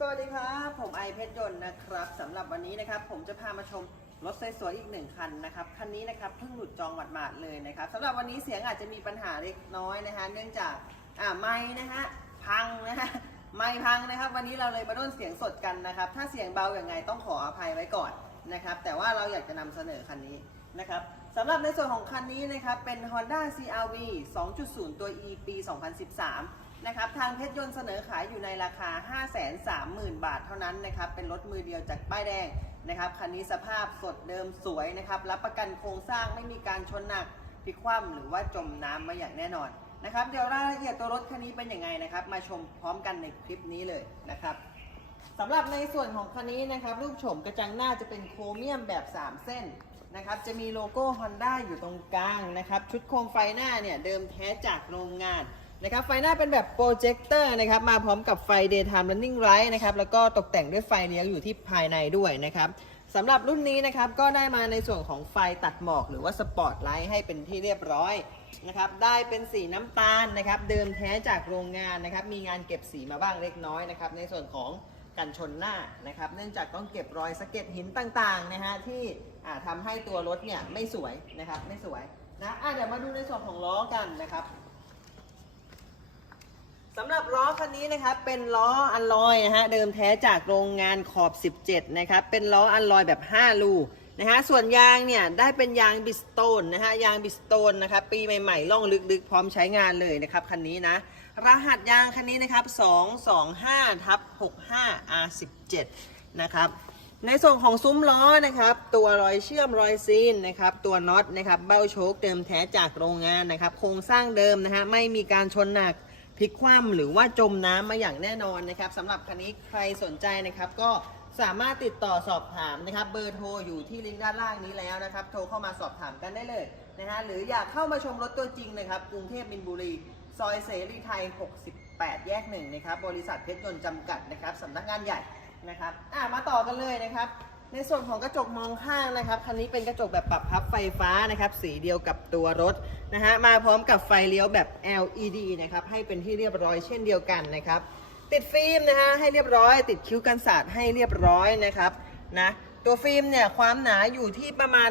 สวัสดีครับ ผมไอเพชรยนต์นะครับสำหรับวันนี้นะครับ ผมจะพามาชมรถสวยๆอีกหนึ่งคันนะครับคันนี้นะครับเพิ่งหลุดจองหมาดๆเลยนะครับสำหรับวันนี้เสียงอาจจะมีปัญหาเล็กน้อยนะฮะเนื่องจากอ่าไม้นะฮะพังนะฮะไม่พังนะครับ วันนี้เราเลยมาด้นเสียงสดกันนะครับ ถ้าเสียงเบาอย่างไงต้องขออภัยไว้ก่อนนะครับ แต่ว่าเราอยากจะนำเสนอคันนี้นะครับสำหรับในส่วนของคันนี้นะครับเป็น Honda CRV 2.0 ตัว E ปี 2013 นะครับทางเพชรยนต์เสนอขายอยู่ในราคา 530,000 บาทเท่านั้นนะครับเป็นรถมือเดียวจากป้ายแดงนะครับคันนี้สภาพสดเดิมสวยนะครับรับประกันโครงสร้างไม่มีการชนหนักพลิกคว่ำหรือว่าจมน้ำมาอย่างแน่นอนนะครับเดี๋ยวรายละเอียดตัวรถคันนี้เป็นยังไงนะครับ มาชมพร้อมกันในคลิปนี้เลยนะครับสำหรับในส่วนของคันนี้นะครับรูปโฉมกระจังหน้าจะเป็นโครเมียมแบบ 3 เส้นนะครับจะมีโลโก้ Honda อยู่ตรงกลางนะครับชุดโคมไฟหน้าเนี่ยเดิมแท้จากโรงงาน นะครับไฟหน้าเป็นแบบโปรเจคเตอร์นะครับมาพร้อมกับไฟ daytime running light นะครับแล้วก็ตกแต่งด้วยไฟเลี้ยวอยู่ที่ภายในด้วยนะครับสำหรับรุ่นนี้นะครับก็ได้มาในส่วนของไฟตัดหมอกหรือว่าสปอตไลท์ให้เป็นที่เรียบร้อยนะครับได้เป็นสีน้ำตาลนะครับเดิมแท้จากโรงงานนะครับมีงานเก็บสีมาบ้างเล็กน้อยนะครับในส่วนของกันชนหน้านะครับเนื่องจากต้องเก็บรอยสะเก็ดหินต่างๆนะฮะที่ทำให้ตัวรถเนี่ยไม่สวยนะครับไม่สวยนะะเดี๋ยวมาดูในส่วนของล้อกันนะครับ สำหรับล้อคันนี้นะครับเป็นล้ออัลลอยนะฮะเดิมแท้จากโรงงานขอบ 17 นะครับ เป็นล้ออัลลอยแบบ 5 ลูนะฮะส่วนยางเนี่ยได้เป็นยางบิสโตนนะฮะยางบิสโตนนะครับปีใหม่ๆล่องลึกๆ พร้อมใช้งานเลยนะครับคันนี้นะ รหัสยางคันนี้นะครับ 225ทับ65 R17 นะครับในส่วนของซุ้มล้อนะครับ ตัวรอยเชื่อมรอยซีนนะครับ ตัวน็อตนะครับเบ้าโชคเดิมแท้จากโรงงานนะครับ โครงสร้างเดิมนะฮะไม่มีการชนหนัก พลิกคว่ำหรือว่าจมน้ำมาอย่างแน่นอนนะครับสำหรับคันนี้ใครสนใจนะครับก็สามารถติดต่อสอบถามนะครับเบอร์โทรอยู่ที่ลิงก์ด้านล่างนี้แล้วนะครับ โทรเข้ามาสอบถามกันได้เลยนะฮะหรืออยากเข้ามาชมรถตัวจริงนะครับกรุงเทพมินบุรี ซอยเสรีไทย 68 แยกหนึ่งนะครับบริษัทเพชรยนต์จำกัดนะครับสำนักงานใหญ่นะครับอะมาต่อกันเลยนะครับ ในส่วนของกระจกมองข้างนะครับคันนี้เป็นกระจกแบบปรับพับไฟฟ้านะครับ สีเดียวกับตัวรถนะฮะมาพร้อมกับไฟเลี้ยวแบบ LED นะครับให้เป็นที่เรียบร้อยเช่นเดียวกันนะครับ ติดฟิล์มนะฮะให้เรียบร้อย ติดคิ้วกันสาดให้เรียบร้อยนะครับนะตัวฟิล์มเนี่ยความหนาอยู่ที่ประมาณ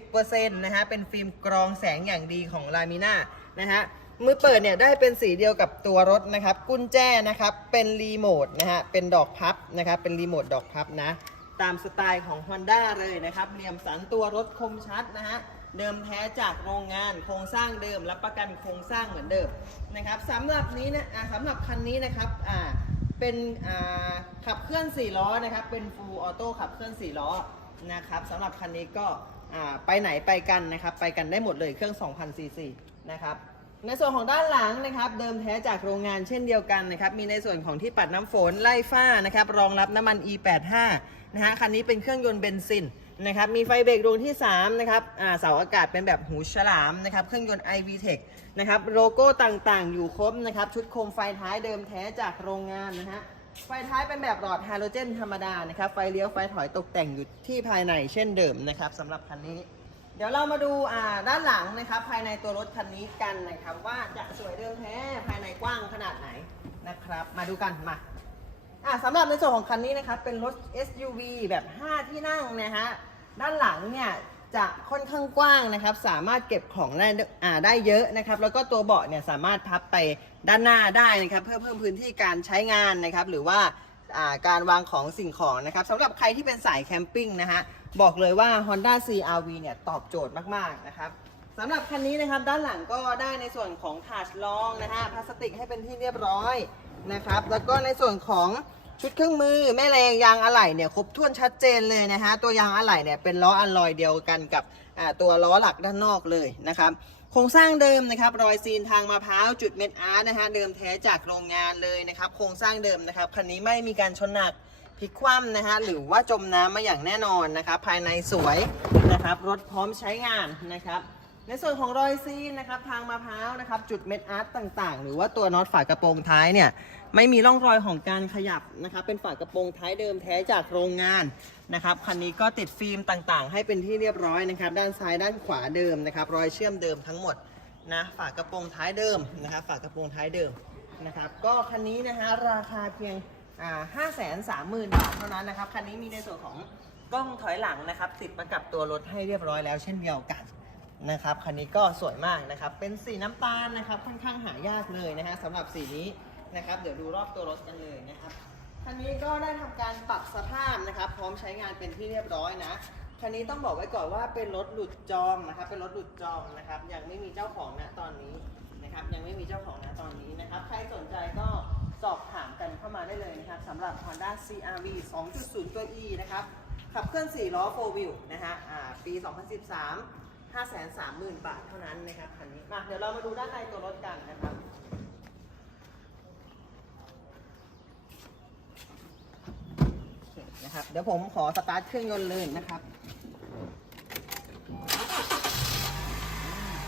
60%นะฮะเป็นฟิล์มกรองแสงอย่างดีของลามิน่านะฮะมือเปิดเนี่ยได้เป็นสีเดียวกับตัวรถนะครับ กุญแจนะครับเป็นรีโมทนะฮะเป็นดอกพับนะครับเป็นรีโมทดอกพับนะ ตามสไตล์ของ Honda เลยนะครับ เหลี่ยมสันตัวรถคมชัดนะฮะ เดิมแท้จากโรงงานโครงสร้างเดิม รับประกันโครงสร้างเหมือนเดิมนะครับสำหรับนี้นะสำหรับคันนี้นะครับอ่าเป็นอ่าขับเคลื่อน 4 ล้อนะครับ เป็น Full Auto ขับเคลื่อน 4 ล้อนะครับสำหรับคันนี้ก็อ่าไปไหนไปกันนะครับ ไปกันได้หมดเลยเครื่อง 2,000ซีซีนะครับ ในส่วนของด้านหลังนะครับ เดิมแท้จากโรงงานเช่นเดียวกันนะครับ มีในส่วนของที่ปัดน้ำฝนไล่ฝ้านะครับ รองรับน้ำมัน E85 นะฮะคันนี้เป็นเครื่องยนต์เบนซินนะครับ มีไฟเบรกดวงที่3นะครับเสาอากาศเป็นแบบหูฉลามนะครับ เครื่องยนต์ iVTEC นะครับ โลโก้ต่างๆ อยู่ครบนะครับ ชุดโคมไฟท้ายเดิมแท้จากโรงงานนะฮะ ไฟท้ายเป็นแบบหลอดฮาโลเจนธรรมดานะครับ ไฟเลี้ยวไฟถอยตกแต่งอยู่ที่ภายในเช่นเดิมนะครับสำหรับคันนี้ ดี๋ยวเรามาดูอ่าด้านหลังนะครับภายในตัวรถคันนี้กันนะครับว่าจะสวยเดิมแท้ภายในกว้างขนาดไหนนะครับ มาดูกันมาอ่าสำหรับในส่วนของคันนี้นะครับเป็นรถ SUV แบบ 5 ที่นั่งนะฮะด้านหลังเนี่ยจะค่อนข้างกว้างนะครับ สามารถเก็บของได้อ่าได้เยอะนะครับ แล้วก็ตัวเบาะเนี่ยสามารถพับไปด้านหน้าได้นะครับ เพื่อเพิ่มพื้นที่การใช้งานนะครับ หรือว่า การวางของสิ่งของนะครับสำหรับใครที่เป็นสายแคมปิ้งนะฮะบอกเลยว่า Honda CRV เนี่ยตอบโจทย์มากๆนะครับสำหรับคันนี้นะครับด้านหลังก็ได้ในส่วนของถาดรองนะฮะพลาสติกให้เป็นที่เรียบร้อยนะครับ แล้วก็ในส่วนของชุดเครื่องมือแม่แรงยางอะไหล่เนี่ยครบถ้วนชัดเจนเลยนะฮะตัวยางอะไหล่เนี่ยเป็นล้ออัลลอยเดียวกันกับตัวล้อหลักด้านนอกเลยนะครับ โครงสร้างเดิมนะครับรอยซีนทางมะพร้าวจุดเม็ดอาร์ตนะฮะเดิมแท้จากโรงงานเลยนะครับ โครงสร้างเดิมนะครับคันนี้ไม่มีการชนหนักพลิกคว่ำนะฮะหรือว่าจมน้ำมาอย่างแน่นอนนะครับ ภายในสวยนะครับรถพร้อมใช้งานนะครับ ในส่วนของรอยซีนนะครับทางมะพร้าวนะครับจุดเม็ดอาร์ตต่างๆ หรือว่าตัวน็อตฝากระโปรงท้ายเนี่ย ไม่มีร่องรอยของการขยับนะครับเป็นฝากระโปรงท้ายเดิมแท้จากโรงงานนะครับคันนี้ก็ติดฟิล์มต่างๆ ให้เป็นที่เรียบร้อยนะครับ ด้านซ้ายด้านขวาเดิมนะครับ รอยเชื่อมเดิมทั้งหมดนะฝากระโปรงท้ายเดิมนะครับฝากระโปรงท้ายเดิมนะครับ ก็คันนี้นะฮะราคาเพียงอ่าห้าแสนสามหมื่นบาทเท่านั้นนะครับคันนี้มีในส่วนของกล้องถอยหลังนะครับ ติดมากับตัวรถให้เรียบร้อยแล้วเช่นเดียวกันนะครับคันนี้ก็สวยมากนะครับ เป็นสีน้ำตาลนะครับค่อนข้างหายากเลยนะฮะสำหรับสีนี้ นะครับ เดี๋ยวดูรอบตัวรถกันเลยนะครับคันนี้ก็ได้ทำการปรับสภาพนะครับ พร้อมใช้งานเป็นที่เรียบร้อยนะคันนี้ต้องบอกไว้ก่อนว่าเป็นรถหลุดจองนะครับ เป็นรถหลุดจองนะครับ ยังไม่มีเจ้าของณตอนนี้นะครับ ยังไม่มีเจ้าของณตอนนี้นะครับ ใครสนใจก็สอบถามกันเข้ามาได้เลยนะครับสำหรับ Honda CRV 2.0 ตัว E นะครับ ขับเคลื่อน 4 ล้อ 4 wheel นะฮะอ่าปี 2013 530,000 บาทเท่านั้นนะครับคันนี้มาเดี๋ยวเรามาดูด้านในตัวรถกันนะครับ โอเค นะครับ เดี๋ยวผมขอสตาร์ทเครื่องยนต์เลยนะครับ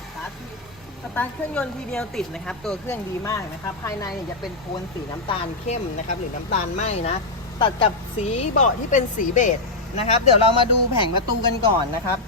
สตาร์ทที่สตาร์ทเครื่องยนต์ทีเดียวติดนะครับ ตัวเครื่องดีมากนะครับ ภายในเนี่ยจะเป็นโทนสีน้ำตาลเข้มนะครับ หรือน้ำตาลไหมนะตัดกับสีเบาะที่เป็นสีเบจนะครับ เดี๋ยวเรามาดูแผงประตูกันก่อนนะครับ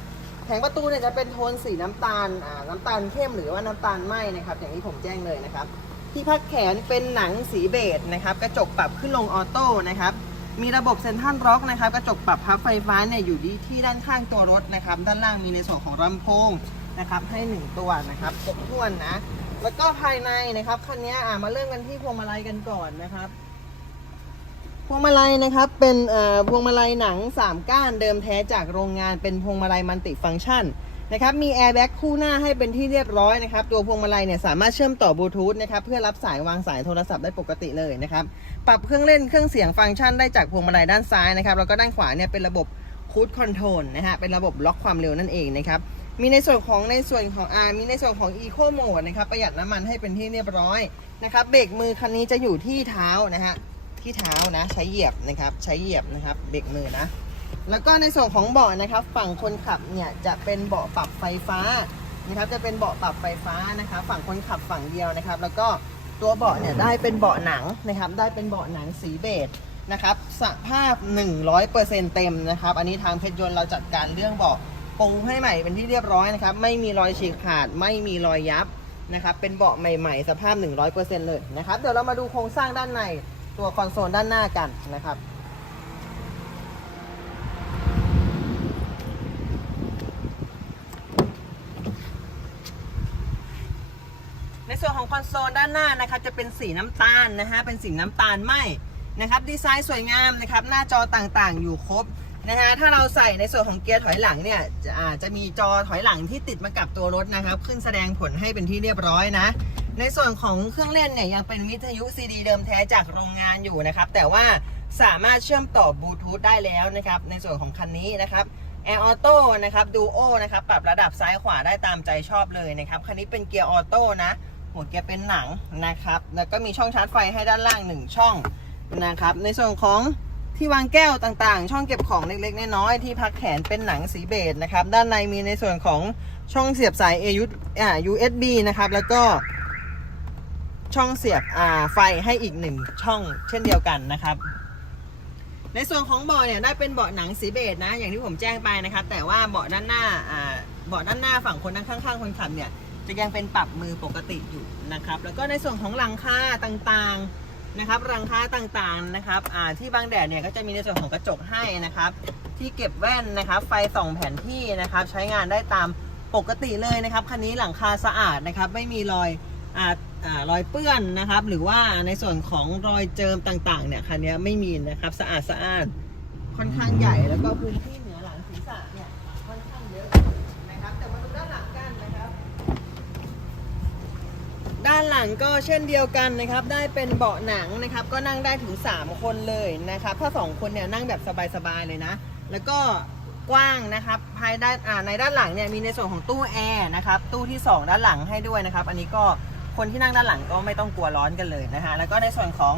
แผงประตูเนี่ยจะเป็นโทนสีน้ำตาลน้ำตาลเข้มหรือว่าน้ำตาลไหมนะครับ อย่างที่ผมแจ้งเลยนะครับ ที่พักแขนเป็นหนังสีเบจนะครับ กระจกปรับขึ้นลงออโต้นะครับ มีระบบเซ็นทรัลร็อกนะครับกระจกปรับพับไฟฟ้าเนี่ยอยู่ที่ที่ด้านข้างตัวรถนะครับด้านล่างมีในส่วนของลำโพงนะครับให้หนึ่งตัวนะครับครบถ้วนนะ แล้วก็ภายในนะครับคันนี้อ่ามาเริ่มกันที่พวงมาลัยกันก่อนนะครับพวงมาลัยนะครับเป็นเอ่อพวงมาลัยหนัง 3 ก้านเดิมแท้จากโรงงานเป็นพวงมาลัยมัลติฟังก์ชัน นะครับมีแอร์แบ็กคู่หน้าให้เป็นที่เรียบร้อยนะครับตัวพวงมาลัยเนี่ยสามารถเชื่อมต่อบลูทูธนะครับเพื่อรับสายวางสายโทรศัพท์ได้ปกติเลยนะครับปรับเครื่องเล่นเครื่องเสียงฟังก์ชันได้จากพวงมาลัยด้านซ้ายนะครับแล้วก็ด้านขวาเนี่ยเป็นระบบคูดคอนโทรลนะฮะเป็นระบบล็อกความเร็วนั่นเองนะครับมีในส่วนของในส่วนของอ่ามีในส่วนของ Eco Mode นะครับประหยัดน้ำมันให้เป็นที่เรียบร้อยนะครับเบรกมือคันนี้จะอยู่ที่เท้านะฮะที่เท้านะใช้เหยียบนะครับใช้เหยียบนะครับเบรกมือนะ แล้วก็ในส่วนของเบาะนะครับ ฝั่งคนขับเนี่ยจะเป็นเบาะปรับไฟฟ้านะครับจะเป็นเบาะปรับไฟฟ้านะครับฝั่งคนขับฝั่งเดียวนะครับ แล้วก็ตัวเบาะเนี่ยได้เป็นเบาะหนังนะครับ ได้เป็นเบาะหนังสีเบจนะครับสภาพ 100%เต็มนะครับ อันนี้ทางเพชรยนต์เราจัดการเรื่องเบาะปูให้ใหม่เป็นที่เรียบร้อยนะครับ ไม่มีรอยฉีกขาด ไม่มีรอยยับนะครับ เป็นเบาะใหม่ ๆ สภาพ 100%เลยนะครับ เดี๋ยวเรามาดูโครงสร้างด้านในตัวคอนโซลด้านหน้ากันนะครับ ในส่วนข องคอนโซลด้านหน้านะครับจะเป็นสีน้ำตาลนะฮะเป็นสีน้ำตาลไหมนะครับดีไซน์สวยงามนะครับหน้าจอต่างๆ อยู่ครบนะฮะถ้าเราใส่ในส่วนของเกียร์ถอยหลังเนี่ยจะจะมีจอถอยหลังที่ติดมากับตัวรถนะครับ ขึ้นแสดงผลให้เป็นที่เรียบร้อยนะ ในส่วนของเครื่องเล่นเนี่ยยังเป็นวิทยุซีดีเดิมแท้จากโรงงานอยู่นะครับ แต่ว่าสามารถเชื่อมต่อบลูทูธได้แล้วนะครับ ในส่วนของคันนี้นะครับแอร์ออโต้นะครับดูโอนะครับ ปรับระดับซ้ายขวาได้ตามใจชอบเลยนะครับ คันนี้เป็นเกียร์ออโต้นะ หัวเกียร์เป็นหนังนะครับ แล้วก็มีช่องชาร์จไฟให้ด้านล่าง 1 ช่องนะครับ ในส่วนของที่วางแก้วต่างๆ ช่องเก็บของเล็กๆ น้อยๆ ที่พักแขนเป็นหนังสีเบจนะครับ ด้านในมีในส่วนของช่องเสียบสาย AU อ่า USB นะครับ แล้วก็ช่องเสียบอ่าไฟให้อีกหนึ่งช่องเช่นเดียวกันนะครับ ในส่วนของเบาะเนี่ยได้เป็นเบาะหนังสีเบจนะ อย่างที่ผมแจ้งไปนะครับ แต่ว่าเบาะด้านหน้าอ่าเบาะด้านหน้าฝั่งคนนั่งข้างๆคนขับเนี่ย จะยังเป็นปรับมือปกติอยู่นะครับ แล้วก็ในส่วนของหลังคาต่างๆนะครับหลังคาต่างๆนะครับที่บางแดดเนี่ยก็จะมีในส่วนของกระจกให้นะครับ ที่เก็บแว่นนะครับ ไฟส่องแผนที่นะครับ ใช้งานได้ตามปกติเลยนะครับคันนี้หลังคาสะอาดนะครับ ไม่มีรอยอ่าอ่ารอยเปื้อนนะครับ หรือว่าในส่วนของรอยเจิมต่างๆเนี่ยคันนี้ไม่มีนะครับสะอาดสะอาดค่อนข้างใหญ่แล้วก็พื้นที่เหนือหลังศีรษะเนี่ยค่อนข้างเยอะนะครับแต่มาดูด้านหลังกันนะครับ ด้าน หลังก็เช่นเดียวกันนะครับ ได้เป็นเบาะหนังนะครับ ก็นั่งได้ถึง 3 คนเลยนะครับ ถ้า 2 คนเนี่ยนั่งแบบสบายๆเลยนะ แล้วก็กว้างนะครับภายด้านในด้านหลังเนี่ยมีในส่วนของตู้แอร์นะครับ ตู้ที่ 2 ด้านหลังให้ด้วยนะครับ อันนี้ก็คนที่นั่งด้านหลังก็ไม่ต้องกลัวร้อนกันเลยนะฮะ แล้วก็ในส่วนของ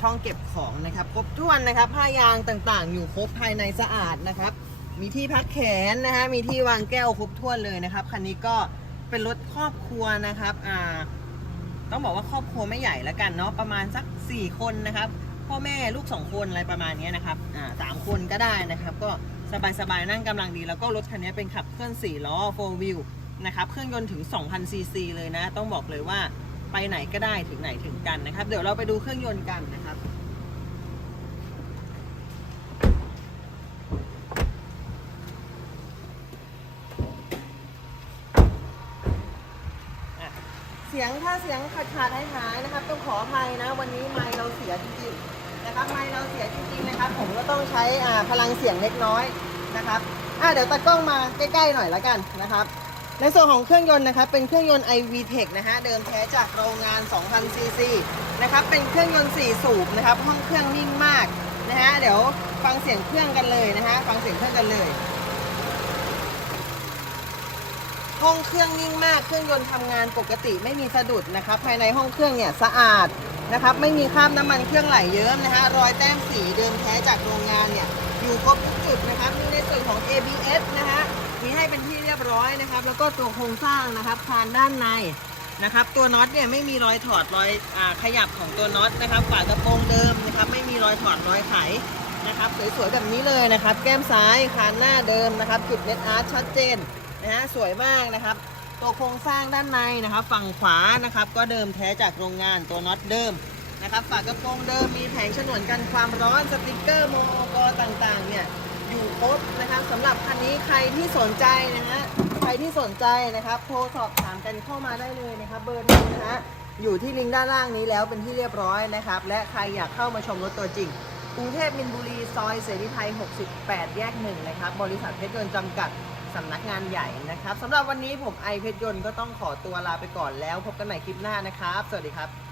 ช่องเก็บของนะครับ ครบถ้วนนะครับ ผ้ายางต่างๆ อยู่ครบภายในสะอาดนะครับ มีที่พักแขนนะฮะ มีที่วางแก้วครบถ้วนเลยนะครับ คันนี้ก็เป็นรถครอบครัวนะครับ อ่า ต้องบอกว่าครอบครัวไม่ใหญ่แล้วกันเนาะประมาณสัก 4 คนนะครับ พ่อแม่ลูก 2 คนอะไรประมาณนี้นะครับอ่าสามคนก็ได้นะครับ ก็สบายๆนั่งกำลังดี แล้วก็รถคันนี้เป็นขับเคลื่อน 4 ล้อ 4 wheel นะครับเครื่องยนต์ถึง 2,000 ซีซีเลยนะ ต้องบอกเลยว่าไปไหนก็ได้ถึงไหนถึงกันนะครับ เดี๋ยวเราไปดูเครื่องยนต์กันนะครับ สียงถ้า เสียงขาดขาดหายหายนะครับ ต้องขออภัยนะ วันนี้ไมค์เราเสียจริงๆนะครับไมค์เราเสียจริงๆนะครับ ผมก็ต้องใช้อ่าพลังเสียงเล็กน้อยนะครับอะเดี๋ยวตากล้องมาใกล้ๆหน่อยละกันนะครับ ในส่วนของเครื่องยนต์นะครับ เป็นเครื่องยนต์ iVTEC นะฮะเดิมแท้จากโรงงาน 2,000ซีซีนะครับเป็นเครื่องยนต์ 4 สูบนะครับห้องเครื่องนิ่งมากนะฮะเดี๋ยวฟังเสียงเครื่องกันเลยนะฮะฟังเสียงเครื่องกันเลย ห้องเครื่องนิ่งมากเครื่องยนต์ทำงานปกติไม่มีสะดุดนะครับภายในห้องเครื่องเนี่ยสะอาดนะครับไม่มีคราบน้ำมันเครื่องไหลเยิ้มนะฮะรอยแต้มสีเดิมแท้จากโรงงานเนี่ยอยู่ครบทุกจุดนะครับมีในส่วนของ ABS นะฮะมีให้เป็นที่เรียบร้อยนะครับ แล้วก็ตัวโครงสร้างนะครับคานด้านในนะครับ ตัวน็อตเนี่ยไม่มีรอยถอดรอยอขยับของตัวน็อตนะครับฝากระโปรงเดิมนะครับ ไม่มีรอยถอดรอยไขนะครับสวยๆแบบนี้เลยนะครับ แก้มซ้ายคานหน้าเดิมนะครับจุดเม็ดอาร์ตชัดเจน นะฮะสวยมากนะครับ ตัวโครงสร้างด้านในนะครับ ฝั่งขวานะครับ ก็เดิมแท้จากโรงงานตัวน็อตเดิมนะครับฝากระโปรงเดิมมีแผงฉนวนกันความร้อนสติกเกอร์โมโอกต่างๆเนี่ยอยู่ครบนะครับสำหรับคันนี้ใครที่สนใจนะฮะใครที่สนใจนะครับโทรสอบถามกันเข้ามาได้เลยนะครับเบอร์นี้นะฮะอยู่ที่ลิงก์ด้านล่างนี้แล้วเป็นที่เรียบร้อยนะครับ และใครอยากเข้ามาชมรถตัวจริงกรุงเทพมินบุรีซอยเสรีไทย 68 แยกหนึ่งนะครับบริษัทเพชรยนต์จำกัด สำนักงานใหญ่นะครับสำหรับวันนี้ผมไอเพชรยนต์ก็ต้องขอตัวลาไปก่อนแล้ว พบกันใหม่คลิปหน้านะครับ สวัสดีครับ